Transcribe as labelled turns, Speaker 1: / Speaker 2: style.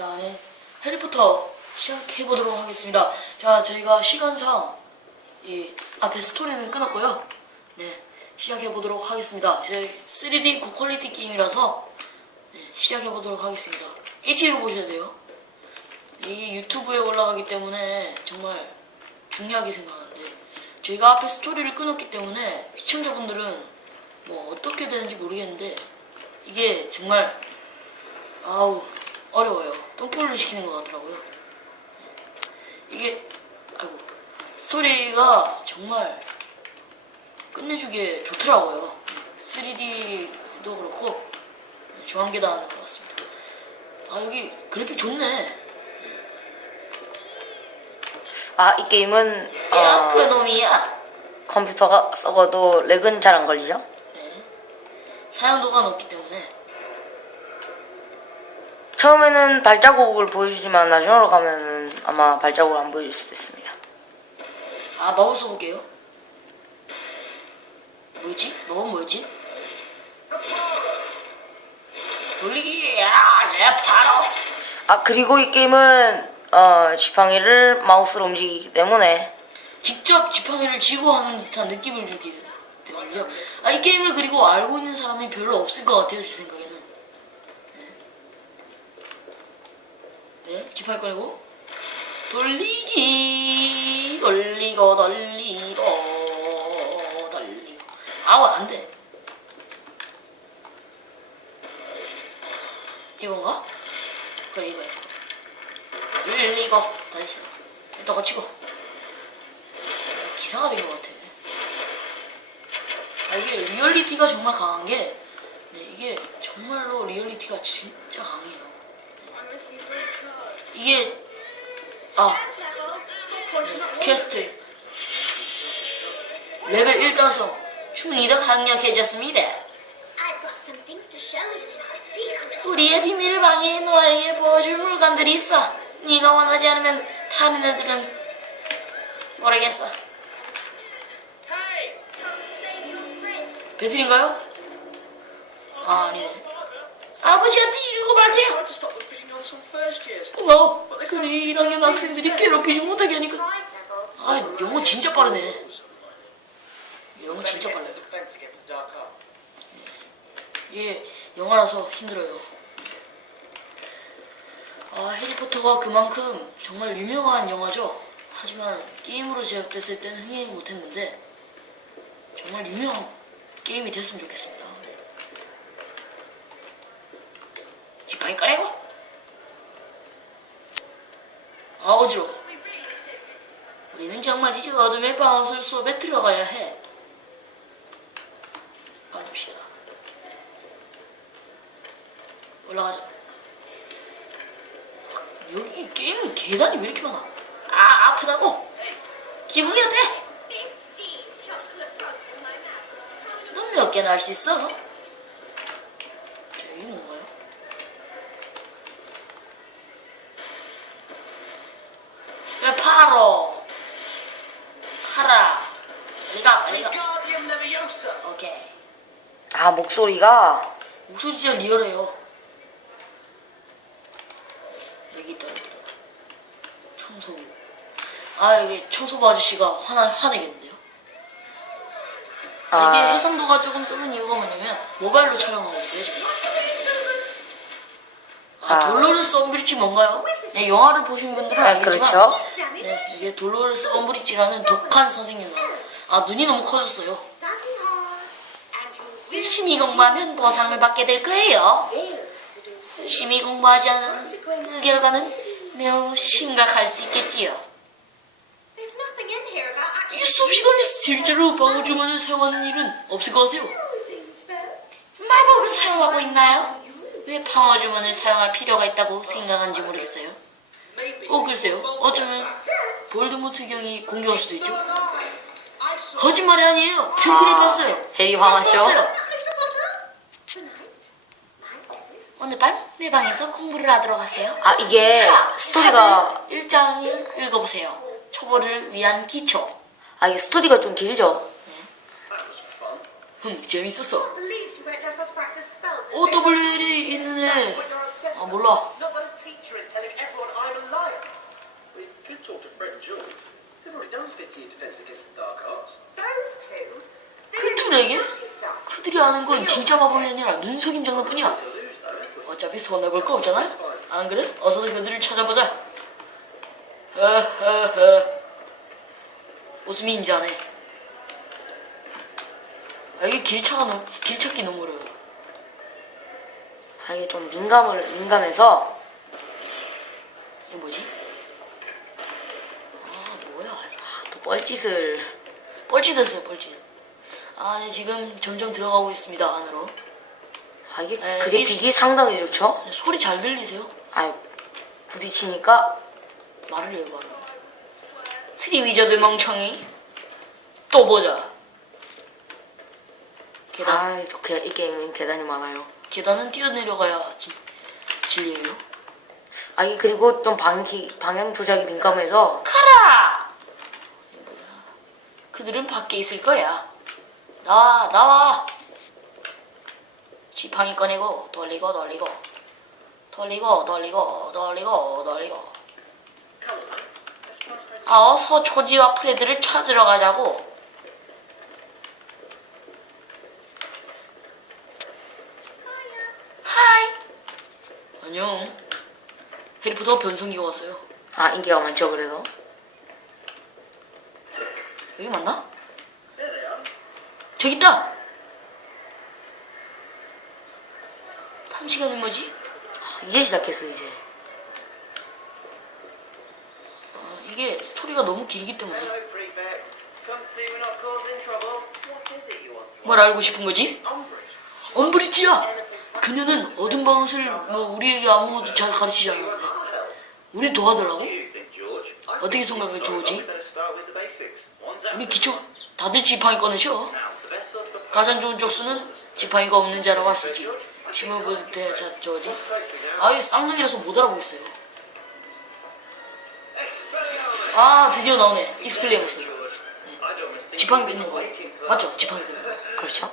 Speaker 1: 자, 네. 해리포터 시작해보도록 하겠습니다. 자, 저희가 시간상 이 앞에 스토리는 끊었고요. 네, 시작해보도록 하겠습니다. 제 3D 고퀄리티 게임이라서 네, 시작해보도록 하겠습니다. HD로 보셔야 돼요. 이게 유튜브에 올라가기 때문에 정말 중요하게 생각하는데 저희가 앞에 스토리를 끊었기 때문에 시청자분들은 뭐 어떻게 되는지 모르겠는데 이게 정말 아우 어려워요. 똥개울을 시키는 것 같더라고요. 네. 이게 아이고 스토리가 정말 끝내주기에 좋더라고요. 3D도 그렇고 중앙계도 하는 것 같습니다. 아 여기 그래픽 좋네.
Speaker 2: 아, 이 게임은
Speaker 1: 야
Speaker 2: 어,
Speaker 1: 그놈이야.
Speaker 2: 컴퓨터가 썩어도 렉은 잘 안 걸리죠?
Speaker 1: 네. 사용도가 높기 때문에
Speaker 2: 처음에는 발자국을 보여주지만 나중으로 가면은 아마 발자국을 안 보여줄 수도 있습니다.
Speaker 1: 아 마법 써볼게요. 뭐지? 마법 뭐지? 돌리기 야 내 바로
Speaker 2: 아, 그리고 이 게임은 어, 지팡이를 마우스로 움직이기 때문에
Speaker 1: 직접 지팡이를 쥐고 하는 듯한 느낌을 주기 때문이죠. 아, 이 게임을 그리고 알고 있는 사람이 별로 없을 것 같아요, 제 생각에 지팡이 꺼내고 돌리기 돌리고 돌리고 돌리고 아우 안 돼. 이건가? 그래 이거야. 돌리고 다 됐어. 일단 거치고. 기사가 된 것 같아. 아, 이게 리얼리티가 정말 강한 게, 네, 이게 정말로 리얼리티가 진짜 강해요. 이게, 아, 네, 퀘스트. 레벨 1 달성. 충분히 더 강력해졌습니다.
Speaker 3: I've got some things to show you in our secret.
Speaker 1: 우리의 비밀을 방해해 너에게 보여줄 물건들이 있어. 네가 원하지 않으면 다른 애들은 모르겠어. 배틀인가요? 아, 아니네. 아버지한테 이러고 말 테요. 고마워. 근데 1학년 학생들이 괴롭히지 못하게 하니까. 아, 영어 진짜 빠르네. 영어 진짜 빨라요.
Speaker 4: arts.
Speaker 1: 예, 영어라서 힘들어요. 아, 해리포터가 그만큼 정말 유명한 영화죠. 하지만 게임으로 제작됐을 때는 흥행 못했는데 정말 유명한 게임이 됐으면 좋겠습니다. 네. 지팡이 꺼내고. 아, 어지러워. 우리는 정말 이 어둠의 방아술 수업에 들어가야 해. 가봅시다. 올라가자. 여기 게임은 계단이 왜 이렇게 많아? 아, 아프다고? 기분이 어때? 넌 몇 개나 할 수 있어? 저기 뭔가요? 그래, 파로. 가라. 빨리 가, 빨리 가.
Speaker 4: Guardian Leviosa!
Speaker 1: 오케이.
Speaker 2: 아, 목소리가
Speaker 1: 목소리 진짜 리얼해요. 여기 여기. 청소부. 아, 여기 청소부 아저씨가 화나, 화내겠는데요? 아, 이게
Speaker 2: 아.
Speaker 1: 해상도가 조금 썩은 이유가 뭐냐면, 모바일로 촬영하고 있어요, 지금. 아,
Speaker 2: 아.
Speaker 1: 돌로르스 엄브리지 뭔가요? 네, 영화를 보신 분들은
Speaker 2: 아,
Speaker 1: 알겠지만,
Speaker 2: 그렇죠.
Speaker 1: 네, 이게 돌로르스 엄브리지라는 독한 선생님. 아, 눈이 너무 커졌어요. 열심히 공부하면 보상을 받게 될 거예요. 열심히 공부하지 않은 그 결과는 매우 심각할 수 있겠지요. 이
Speaker 3: actually
Speaker 1: 수업 시간에 실제로 방어 주머니를 사용하는 일은 없을 것 같아요. 마법을 사용하고 있나요? 왜 방어 주머니를 사용할 필요가 있다고 생각하는지 모르겠어요. 어, 글쎄요. 어쩌면 볼드모트 경이 공격할 수도 있죠. 거짓말이 아니에요. 증거를 봤어요.
Speaker 2: 해리 화났죠?
Speaker 1: 오늘 밤 내 방에서 공부를 하도록 하세요.
Speaker 2: 아, 이게
Speaker 1: 자,
Speaker 2: 스토리가
Speaker 1: 1장을 읽어보세요. 초보를 위한 기초.
Speaker 2: 아, 이게 스토리가 좀 길죠.
Speaker 4: was fun.
Speaker 1: 흠, 재밌었어. OWL이 있는 애. 아, 몰라.
Speaker 4: 그 둘에게?
Speaker 1: 그들이 아는 건 진짜 바보이 아니라 눈속임 장난뿐이야. 어차피 손해볼 거 없잖아? 안 그래? 어서 그들을 찾아보자. 허허허. 웃음이 인자네. 아, 이게 길차가 너무, 길 찾기 너무 어려워.
Speaker 2: 아, 이게 좀 민감을, 민감해서.
Speaker 1: 이게 뭐지? 아 뭐야?
Speaker 2: 아, 또 뻘짓을.
Speaker 1: 뻘짓했어요 뻘짓. 아 네, 지금 점점 들어가고 있습니다 안으로.
Speaker 2: 아, 이게
Speaker 1: 에,
Speaker 2: 그래픽이 상당히 좋죠?
Speaker 1: 소리 잘 들리세요?
Speaker 2: 아, 부딪히니까.
Speaker 1: 말을 해요 말을. 스리 위저들 멍청이. 또 보자. 계단
Speaker 2: 아, 이 게임은 계단이 많아요.
Speaker 1: 계단은 뛰어내려가야 진, 진리예요.
Speaker 2: 아, 이게 그리고 좀 방키, 방향 조작이 민감해서. 카라!
Speaker 1: 그들은 밖에 있을 거야. 나와 나와. 지팡이 꺼내고 돌리고 돌리고 돌리고 돌리고 돌리고 돌리고. 아 어서 조지와 프레드를 찾으러 가자고. 하이. 안녕. 해리포터 변성기가 왔어요.
Speaker 2: 아, 인기가 많죠, 그래도.
Speaker 1: 여기 맞나? 저기 있다. 탐 시간이 뭐지?
Speaker 2: 아, 이제 시작했어, 이제.
Speaker 1: 어, 이게 스토리가 너무 길기 때문에? 뭘 알고 싶은 거지? 엄브리지야. 그녀는 어둠 방앗을 뭐 우리에게 아무것도 잘 가르치지 않았는데 우리 도와달라고? 어떻게 생각해,
Speaker 5: out.
Speaker 1: 우리 기초 다들 지팡이 꺼내셔. 가장 좋은 족수는 지팡이가 없는 자라고 할 수 있지. 신문 보일 때 자, 저지. 아이 쌍둥이라서 못 알아보겠어요. 아 드디어 나오네. 익스플레이머스.
Speaker 5: Miss
Speaker 1: 지팡이 뺏는 거. 맞죠? 지팡이 뺏는 거.
Speaker 2: 그렇죠?